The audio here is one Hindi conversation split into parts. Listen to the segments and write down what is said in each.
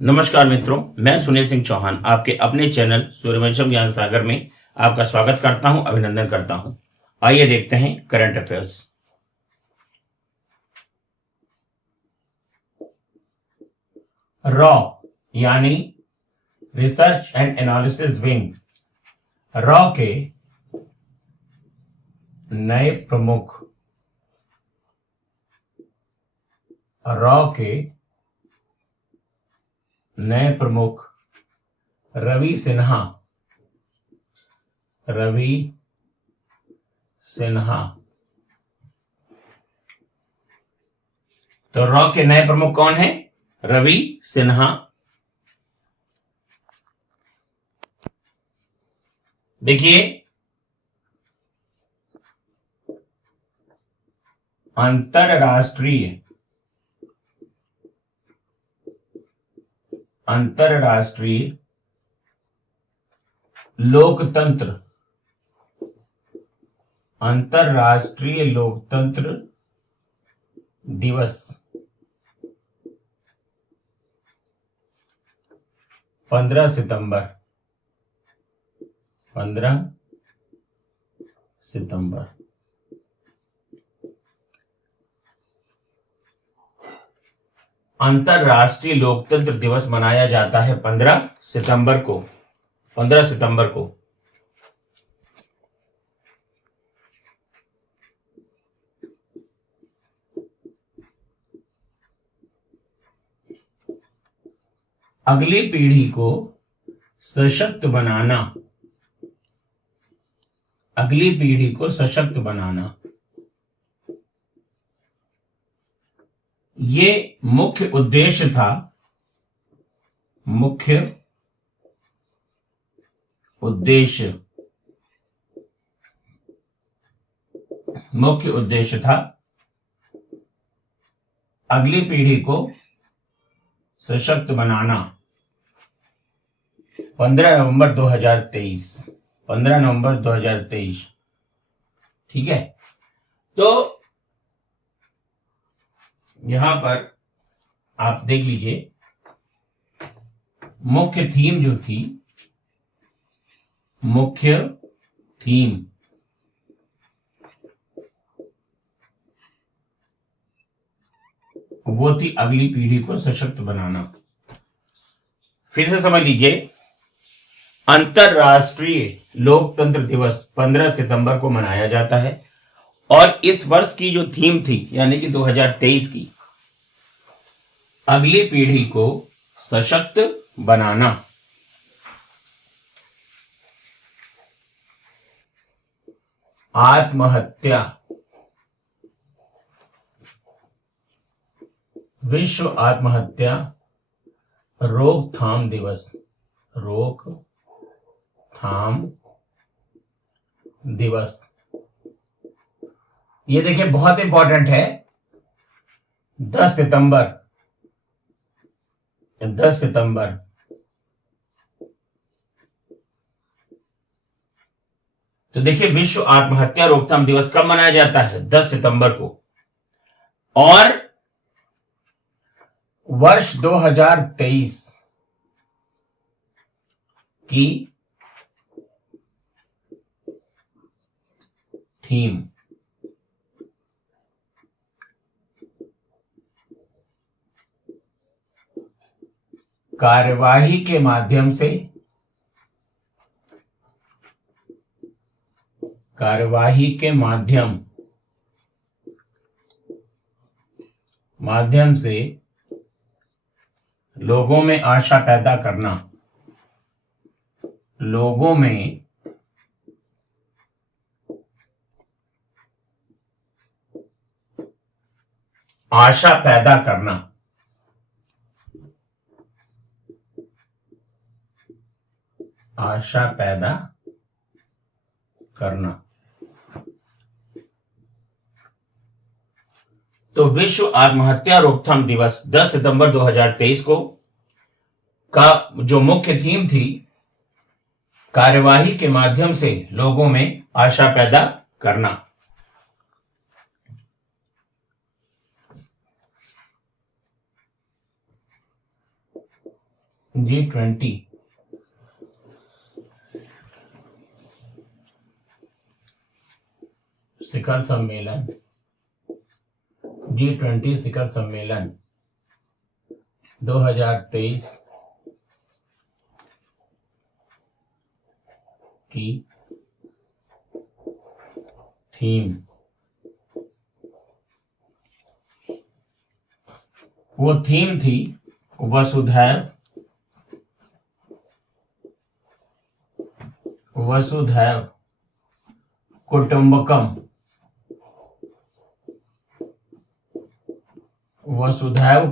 नमस्कार मित्रों, मैं सुनील सिंह चौहान आपके अपने चैनल सूर्यवंशम ज्ञान सागर में आपका स्वागत करता हूं, अभिनंदन करता हूं। आइए देखते हैं करंट अफेयर्स। रॉ यानी research and analysis wing, raw के नए प्रमुख रवि सिन्हा। तो रॉ के नए प्रमुख कौन है? रवि सिन्हा। देखिए, अंतरराष्ट्रीय लोकतंत्र दिवस 15 सितंबर। अंतरराष्ट्रीय लोकतंत्र दिवस मनाया जाता है 15 सितंबर को। अगली पीढ़ी को सशक्त बनाना, ये मुख्य उद्देश्य था अगली पीढ़ी को सशक्त बनाना। 15 नवंबर 2023। ठीक है, तो यहां पर आप देख लीजिए, मुख्य थीम वो थी अगली पीढ़ी को सशक्त बनाना। फिर से समझ लीजिए, अंतरराष्ट्रीय लोकतंत्र दिवस 15 सितंबर को मनाया जाता है और इस वर्ष की जो थीम थी यानी कि 2023 की, अगली पीढ़ी को सशक्त बनाना। आत्महत्या, विश्व आत्महत्या रोकथाम दिवस। ये देखिए, बहुत इंपॉर्टेंट है। 10 सितंबर। तो देखिए, विश्व आत्महत्या रोकथाम दिवस कब मनाया जाता है? 10 सितंबर को। और वर्ष 2023 की थीम कार्यवाही के माध्यम से लोगों में आशा पैदा करना। आशा पैदा करना। तो विश्व आत्महत्या रोकथाम दिवस 10 सितंबर 2023 को का जो मुख्य थीम थी, कार्यवाही के माध्यम से लोगों में आशा पैदा करना। G20 शिखर सम्मेलन, G20 शिखर सम्मेलन 2023 की थीम, वो थीम थी वसुधैव कुटुंबकम, वसुधैव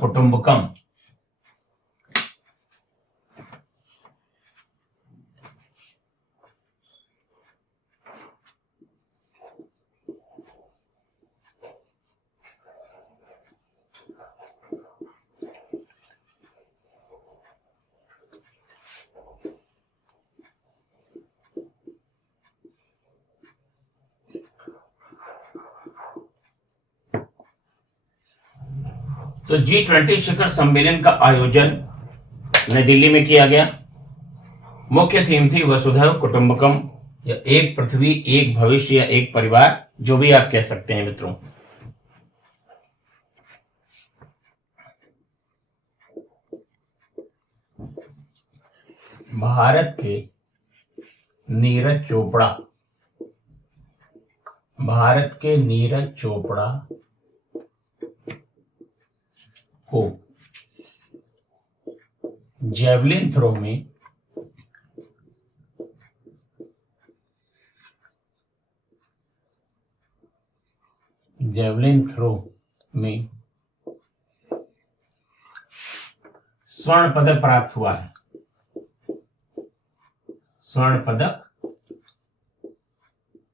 कुटुंबकम। तो G20 शिखर सम्मेलन का आयोजन नई दिल्ली में किया गया। मुख्य थीम थी वसुधैव कुटुंबकम, या एक पृथ्वी एक भविष्य या एक परिवार, जो भी आप कह सकते हैं मित्रों। भारत के नीरज चोपड़ा को जेवलिन थ्रो में स्वर्ण पदक प्राप्त हुआ है। स्वर्ण पदक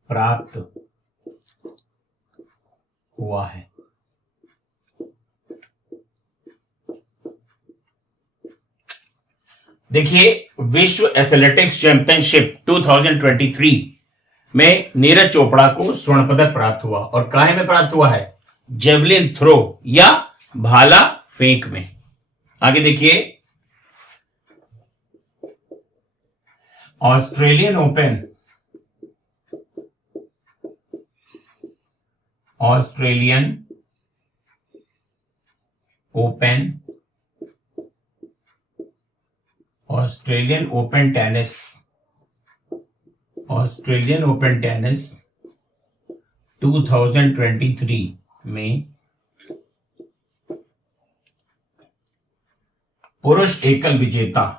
प्राप्त हुआ है। देखिए, विश्व एथलेटिक्स चैंपियनशिप 2023 में नीरज चोपड़ा को स्वर्ण पदक प्राप्त हुआ, और काहे में प्राप्त हुआ है? जेवलिन थ्रो या भाला फेंक में। आगे देखिए, ऑस्ट्रेलियन ओपन टेनिस 2023 में पुरुष एकल विजेता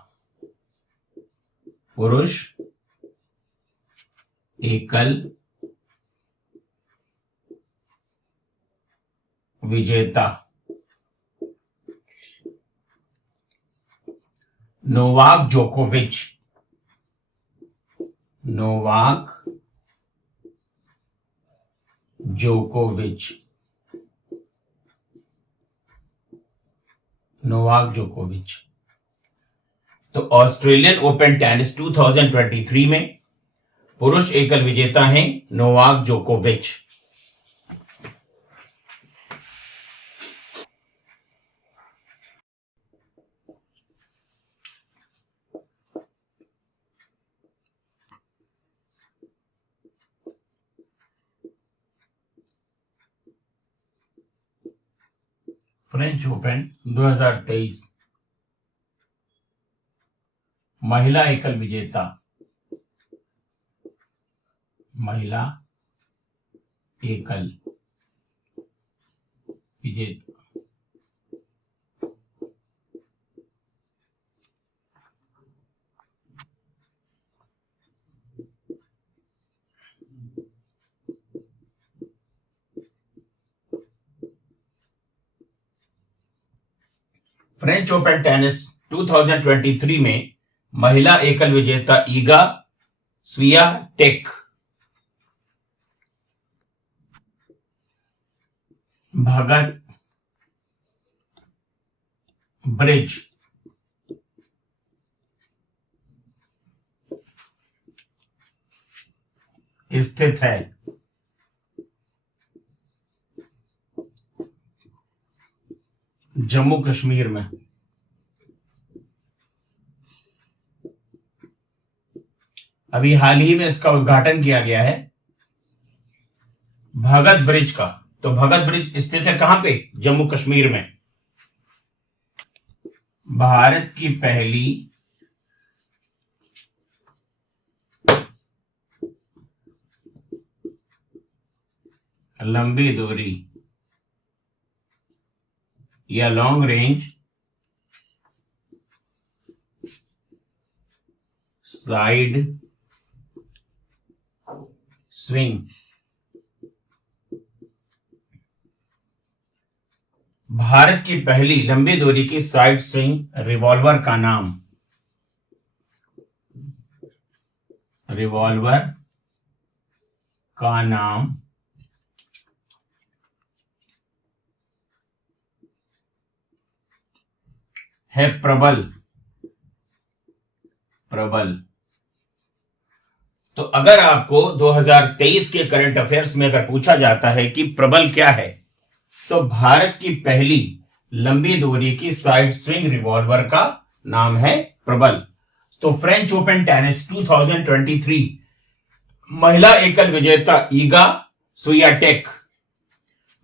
नोवाक जोकोविच तो ऑस्ट्रेलियन ओपन टेनिस 2023 में पुरुष एकल विजेता हैं नोवाक जोकोविच। फ्रेंच ओपन 2023 महिला एकल विजेता फ्रेंच ओपन टेनिस 2023 में महिला एकल विजेता ईगा स्वियाटेक भगत ब्रिज स्थित है। जम्मू कश्मीर में। अभी हाल ही में इसका उद्घाटन किया गया है भगत ब्रिज का। तो भगत ब्रिज स्थित है कहां पे? जम्मू कश्मीर में। भारत की पहली लंबी दूरी या long range side swing Bharat की पहली लंबी दूरी की साइड स्विंग रिवॉल्वर का नाम है प्रबल। तो अगर आपको 2023 के करंट अफेयर्स में अगर पूछा जाता है कि प्रबल क्या है, तो भारत की पहली लंबी दूरी की साइड स्विंग रिवॉल्वर का नाम है प्रबल। तो फ्रेंच ओपन टेनिस 2023 महिला एकल विजेता ईगा स्वियाटेक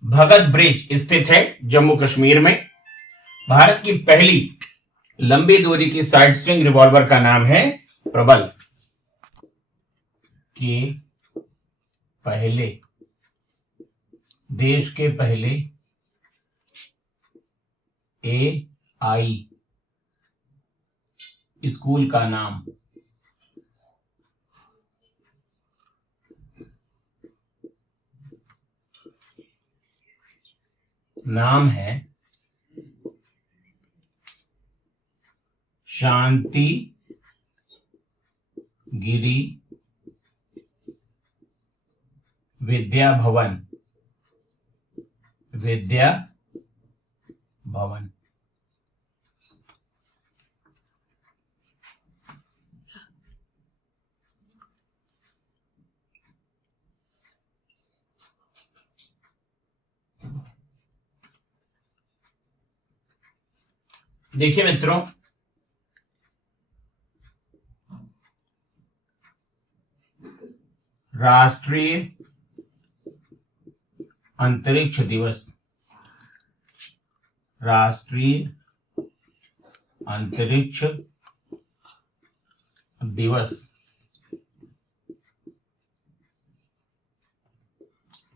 भगत ब्रिज स्थित है जम्मू कश्मीर में। भारत की पहली लंबी दूरी की साइड स्विंग रिवॉल्वर का नाम है प्रबल। के पहले देश के पहले AI स्कूल का नाम है शांति गिरी विद्या भवन। देखिए मित्रों, राष्ट्रीय अंतरिक्ष दिवस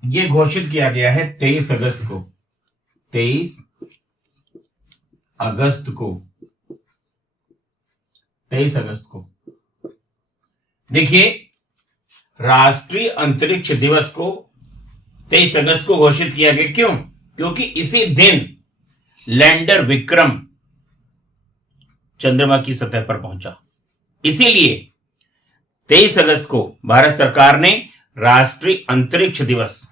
ये घोषित किया गया है 23 अगस्त को। देखिए, राष्ट्रीय अंतरिक्ष दिवस को 23 अगस्त को घोषित किया गया। क्यों? क्योंकि इसी दिन लैंडर विक्रम चंद्रमा की सतह पर पहुंचा। इसीलिए 23 अगस्त को भारत सरकार ने राष्ट्रीय अंतरिक्ष दिवस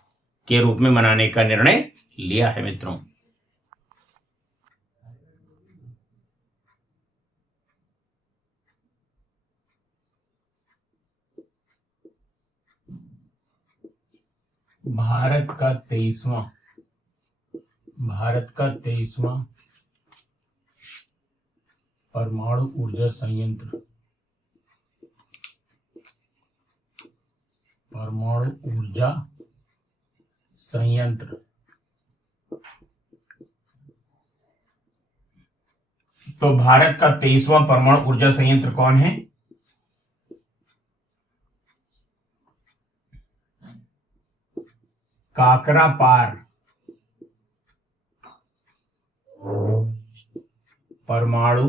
के रूप में मनाने का निर्णय लिया है मित्रों। भारत का 23वां परमाणु ऊर्जा संयंत्र तो भारत का 23वां परमाणु ऊर्जा संयंत्र कौन है? काकरापार परमाणु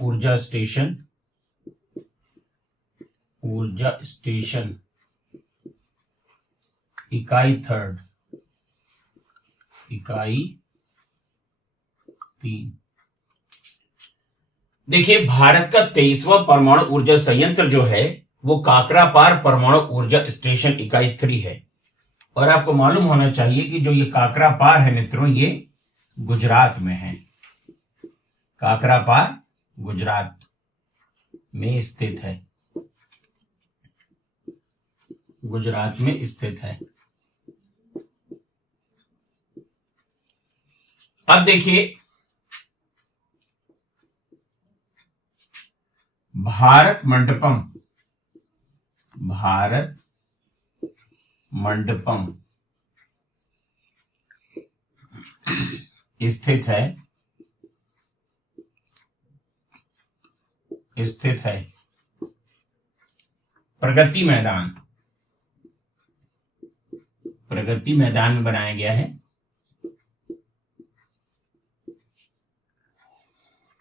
ऊर्जा स्टेशन इकाई 3 देखिए, भारत का 23वां परमाणु ऊर्जा संयंत्र जो है वो काकरापार परमाणु ऊर्जा स्टेशन इकाई 3 है। और आपको मालूम होना चाहिए कि जो ये काकरापार है मित्रों, ये गुजरात में है। काकरापार गुजरात में स्थित है। अब देखिए, भारत मंडपम, भारत मंडपम स्थित है, स्थित है प्रगति मैदान, प्रगति मैदान में बनाया गया है।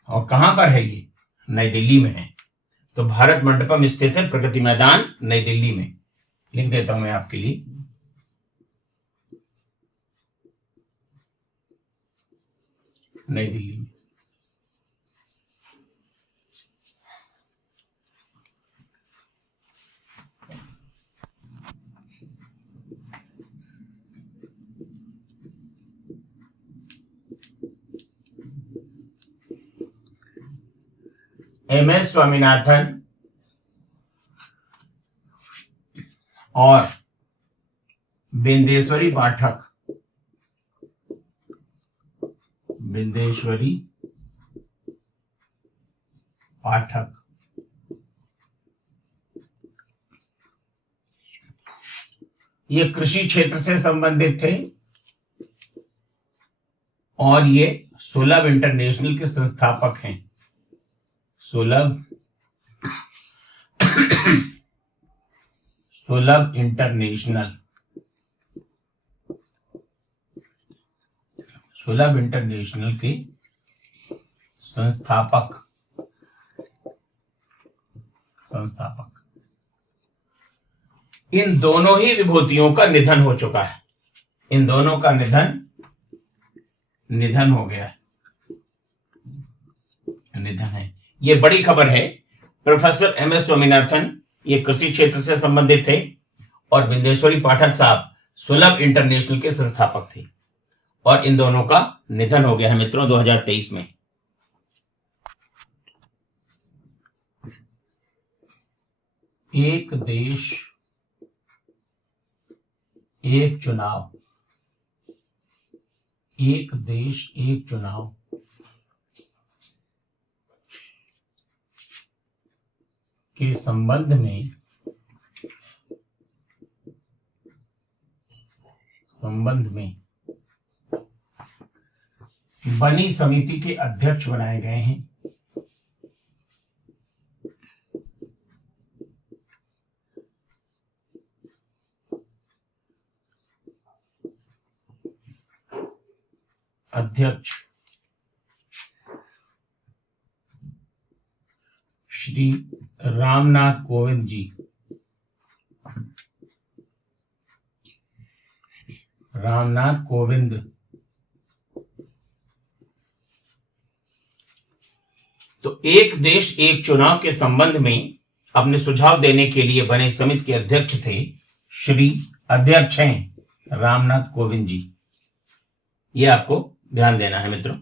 और कहां पर है ये? नई दिल्ली में है। तो भारत मंडपम स्थित है प्रगति मैदान, नई दिल्ली में। लिख देता हूं मैं आपके लिए, नई दिल्ली में। एम.एस. स्वामीनाथन और बिंदेश्वरी पाठक, बिंदेश्वरी पाठक ये कृषि क्षेत्र से संबंधित थे और ये सुलभ इंटरनेशनल के संस्थापक हैं। सुलभ सुलभ इंटरनेशनल, सुलभ इंटरनेशनल के संस्थापक, इन दोनों ही विभूतियों का निधन हो चुका है। इन दोनों का निधन हो गया है, निधन है। ये बड़ी खबर है। Professor MS. स्वामीनाथन ये कृषि क्षेत्र से संबंधित थे और बिंदेश्वरी पाठक साहब सुलभ इंटरनेशनल के संस्थापक थे और इन दोनों का निधन हो गया है मित्रों 2023 में। एक देश एक चुनाव, एक देश एक चुनाव के संबंध में बनी समिति के अध्यक्ष बनाए गए हैं। अध्यक्ष श्री रामनाथ कोविंद जी, रामनाथ कोविंद। तो एक देश एक चुनाव के संबंध में अपने सुझाव देने के लिए बने समिति के अध्यक्ष थे अध्यक्ष हैं रामनाथ कोविंद जी। ये आपको ध्यान देना है मित्रों।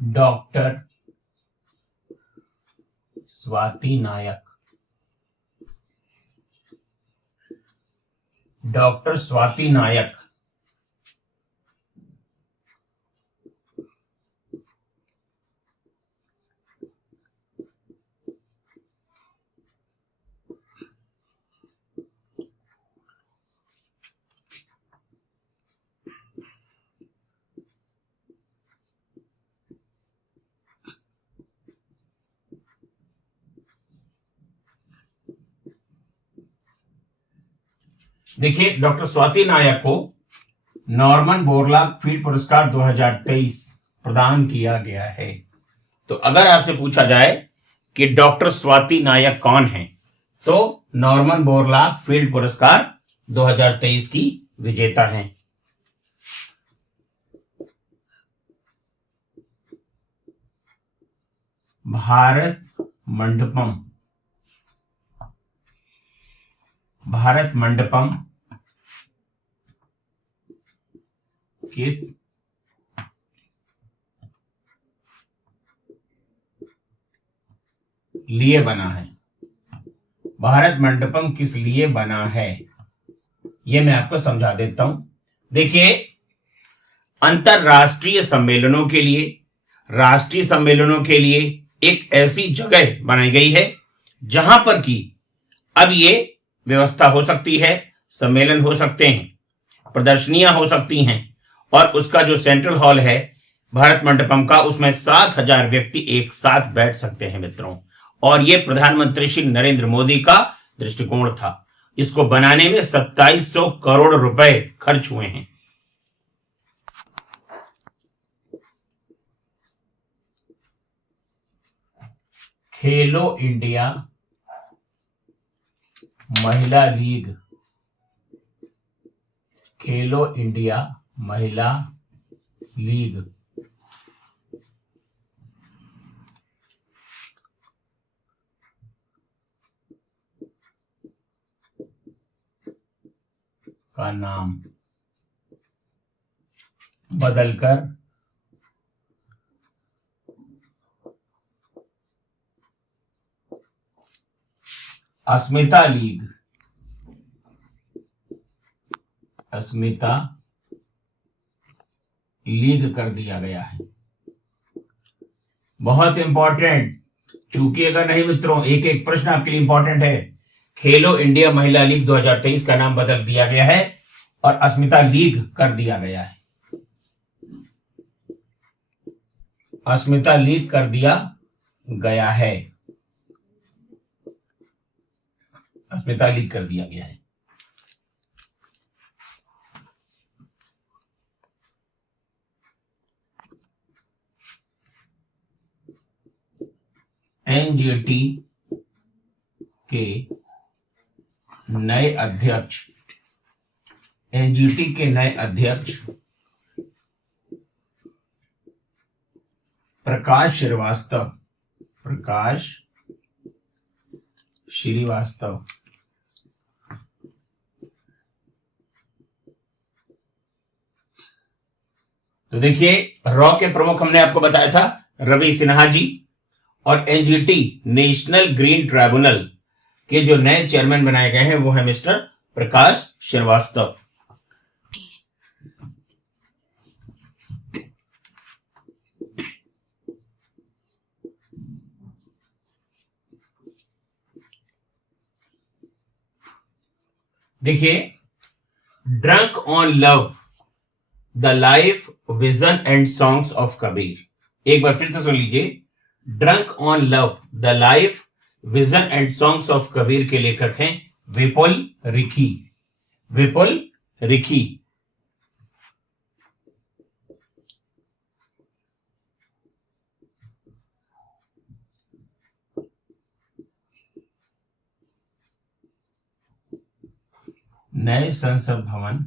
डॉक्टर स्वाति नायक, डॉक्टर स्वाति नायक देखिए, डॉक्टर स्वाति नायक को नॉर्मन बोरलॉग फील्ड पुरस्कार 2023 प्रदान किया गया है। तो अगर आपसे पूछा जाए कि डॉक्टर स्वाति नायक कौन है, तो नॉर्मन बोरलॉग फील्ड पुरस्कार 2023 की विजेता हैं। भारत मंडपम, भारत मंडपम किस लिए बना है? भारत मंडपम किस लिए बना है, यह मैं आपको समझा देता हूं। देखिए, अंतरराष्ट्रीय सम्मेलनों के लिए, राष्ट्रीय सम्मेलनों के लिए एक ऐसी जगह बनाई गई है जहां पर कि अब ये व्यवस्था हो सकती है, सम्मेलन हो सकते हैं, प्रदर्शनियां हो सकती हैं, और उसका जो सेंट्रल हॉल है भारत मंडपम का, उसमें 7,000 व्यक्ति एक साथ बैठ सकते हैं मित्रों। और ये प्रधानमंत्री श्री नरेंद्र मोदी का दृष्टिकोण था। इसको बनाने में 2700 करोड़ रुपए खर्च हुए हैं। खेलो इंडिया महिला लीग, खेलो इंडिया महिला लीग का नाम बदलकर अस्मिता लीग, अस्मिता लीग कर दिया गया है। बहुत इंपॉर्टेंट, चूकिएगा नहीं मित्रों, एक एक प्रश्न आपके लिए इंपॉर्टेंट है। खेलो इंडिया महिला लीग 2023 का नाम बदल दिया गया है और अस्मिता लीग कर दिया गया है। अस्मिता लीग कर दिया गया है, अस्मिता लीग कर दिया गया है। एनजीटी के नए अध्यक्ष, एनजीटी के नए अध्यक्ष प्रकाश श्रीवास्तव, प्रकाश श्रीवास्तव। तो देखिए, रॉ के प्रमुख हमने आपको बताया था रवि सिन्हा जी, और एनजीटी नेशनल ग्रीन ट्राइब्यूनल के जो नए चेयरमैन बनाए गए हैं वो है मिस्टर प्रकाश श्रीवास्तव। देखिए, drunk on love the life vision and songs of Kabir. एक बार फिर से सुन लीजिए, drunk on love the life vision and songs of Kabir के लेखक हैं विपुल रिखी, विपुल रिखी। नए संसद भवन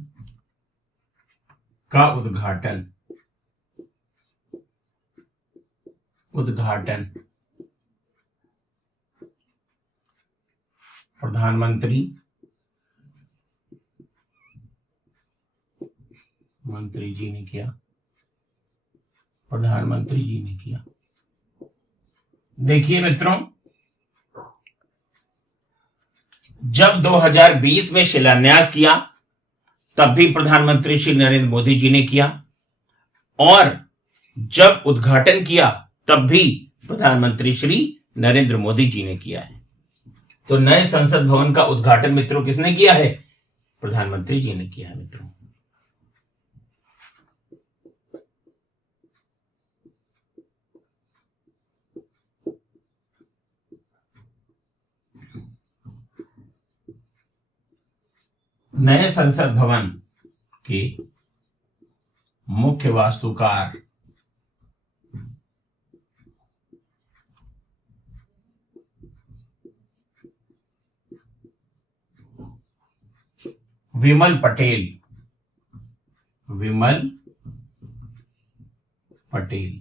का उद्घाटन, उद्घाटन प्रधानमंत्री मंत्री जी ने किया, प्रधानमंत्री जी ने किया। देखिए मित्रों, जब 2020 में शिलान्यास किया तब भी प्रधानमंत्री श्री नरेंद्र मोदी जी ने किया, और जब उद्घाटन किया तब भी प्रधानमंत्री श्री नरेंद्र मोदी जी ने किया है। तो नए संसद भवन का उद्घाटन मित्रों किसने किया है? प्रधानमंत्री जी ने किया है मित्रों। नए संसद भवन के मुख्य वास्तुकार विमल पटेल, विमल पटेल,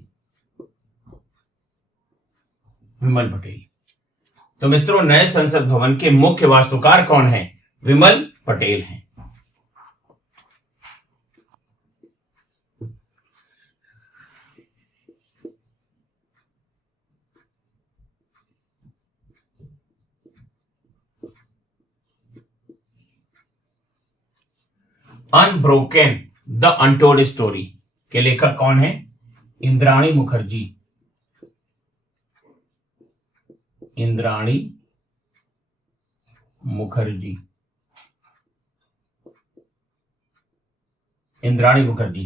विमल पटेल। तो मित्रों, नए संसद भवन के मुख्य वास्तुकार कौन है? विमल पटेल हैं। अनब्रोकन द अनटोल्ड स्टोरी, के लेखक कौन है? इंद्राणी मुखर्जी। इंद्राणी मुखर्जी। इंद्राणी मुखर्जी।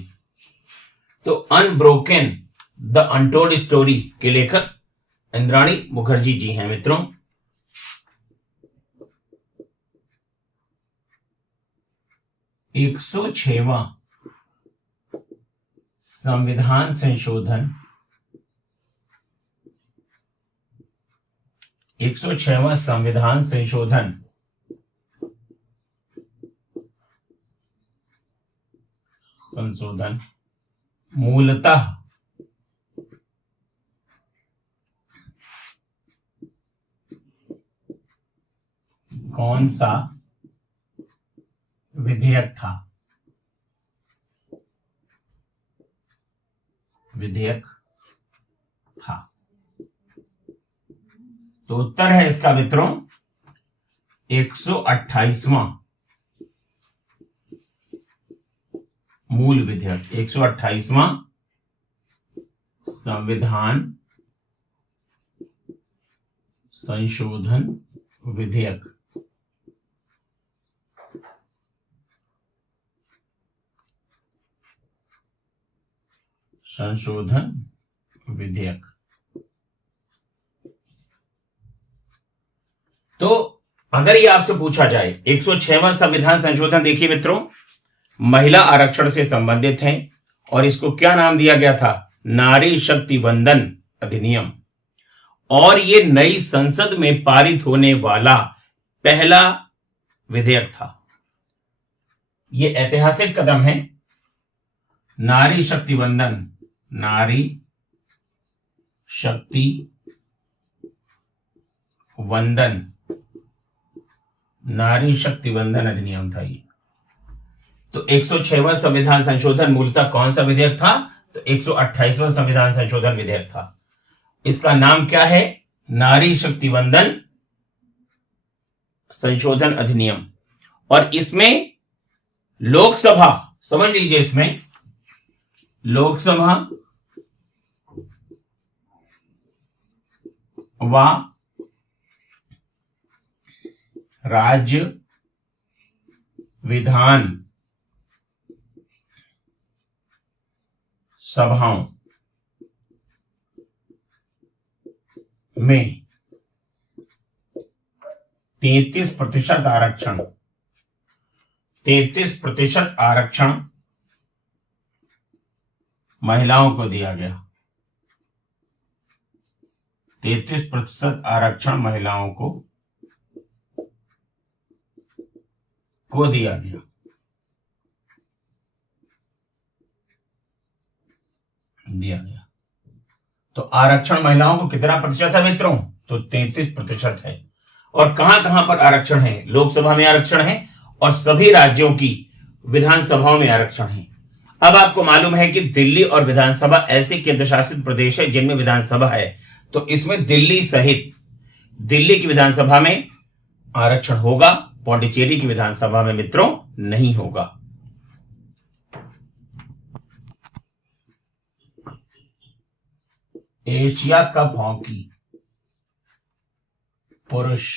तो अनब्रोकन द अनटोल्ड स्टोरी के लेखक इंद्राणी मुखर्जी जी हैं मित्रों। एक 106वां संविधान संशोधन 106वां संविधान संशोधन मूलतः कौन सा विधेयक था? तो उत्तर है इसका मित्रों 128वां मूल विधेयक, 128वां संविधान संशोधन विधेयक। तो अगर ये आपसे पूछा जाए 106वां संविधान संशोधन, देखिए मित्रों, महिला आरक्षण से संबंधित है और इसको क्या नाम दिया गया था? नारी शक्ति वंदन अधिनियम। और ये नई संसद में पारित होने वाला पहला विधेयक था। ये ऐतिहासिक कदम है। नारी शक्ति वंदन, नारी शक्ति वंदन, नारी शक्ति वंदन अधिनियम था ये। तो 106वां संविधान संशोधन मूलतः कौन सा विधेयक था? तो 128वां संविधान संशोधन विधेयक था। इसका नाम क्या है? नारी शक्ति वंदन संशोधन अधिनियम। और इसमें लोकसभा, समझ लीजिए, इसमें लोकसभा व राज्य विधान सभाओं में 33% आरक्षण, 33% आरक्षण महिलाओं को दिया गया। 33% आरक्षण महिलाओं को दिया गया। तो आरक्षण महिलाओं को कितना प्रतिशत है मित्रों? तो 33% है। और कहां कहां पर आरक्षण है? लोकसभा में आरक्षण है और सभी राज्यों की विधानसभाओं में आरक्षण है। अब आपको मालूम है कि दिल्ली और विधानसभा ऐसे केंद्र शासित प्रदेश है जिनमें विधानसभा है। तो इसमें दिल्ली सहित दिल्ली की विधानसभा में आरक्षण होगा, पौंडीचेरी की विधानसभा में मित्रों नहीं होगा। एशिया कप हॉकी पुरुष,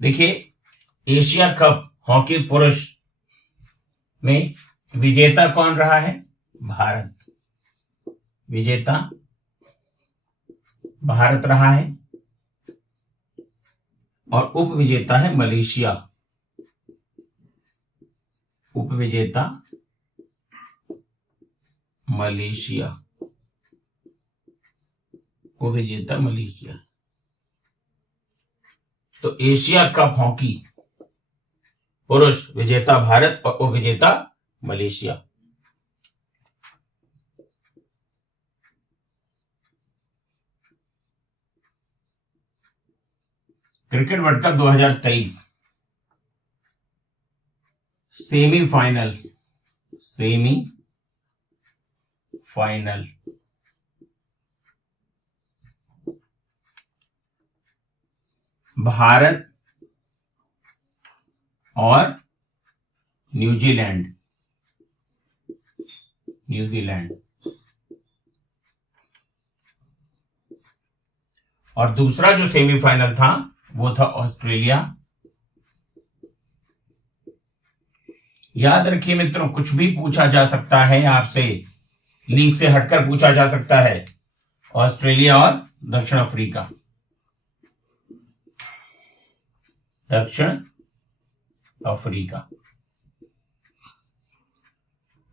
देखिए एशिया कप हॉकी पुरुष में विजेता कौन रहा है? भारत। विजेता भारत रहा है और उपविजेता है मलेशिया। उपविजेता मलेशिया, उपविजेता मलेशिया। तो एशिया कप हॉकी पुरुष विजेता भारत और उपविजेता Malaysia. Cricket world cup 2023 semifinal Bharat और न्यूजीलैंड न्यूजीलैंड। और दूसरा जो सेमीफाइनल था वो था ऑस्ट्रेलिया। याद रखिए मित्रों, कुछ भी पूछा जा सकता है आपसे, लीग से हटकर पूछा जा सकता है। ऑस्ट्रेलिया और दक्षिण अफ्रीका, दक्षिण अफ्रीका,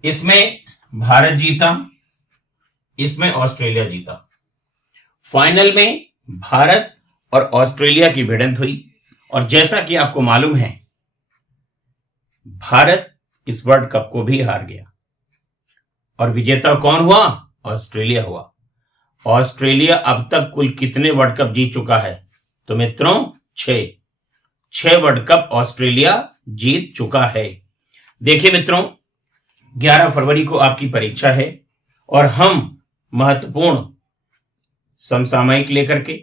इसमें भारत जीता, इसमें ऑस्ट्रेलिया जीता। फाइनल में भारत और ऑस्ट्रेलिया की भिड़ंत हुई और जैसा कि आपको मालूम है, भारत इस वर्ल्ड कप को भी हार गया और विजेता कौन हुआ? ऑस्ट्रेलिया हुआ। ऑस्ट्रेलिया अब तक कुल कितने वर्ल्ड कप जीत चुका है? तो मित्रों 6 वर्ल्ड कप ऑस्ट्रेलिया जीत चुका है। देखिए मित्रों, 11 फरवरी को आपकी परीक्षा है और हम महत्वपूर्ण समसामयिक लेकर के,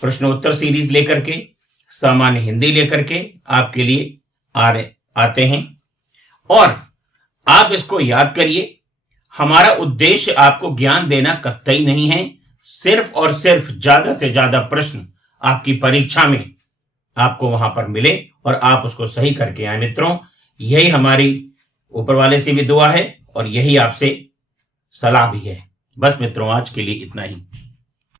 प्रश्नोत्तर सीरीज लेकर के, सामान्य हिंदी लेकर के आपके लिए आते हैं। और आप इसको याद करिए, हमारा उद्देश्य आपको ज्ञान देना कतई नहीं है, सिर्फ और सिर्फ ज्यादा से ज्यादा प्रश्न आपकी परीक्षा में आपको वहां पर मिले और आप उसको सही करके आए। मित्रों, यही हमारी ऊपर वाले से भी दुआ है और यही आपसे सलाह भी है। बस मित्रों, आज के लिए इतना ही।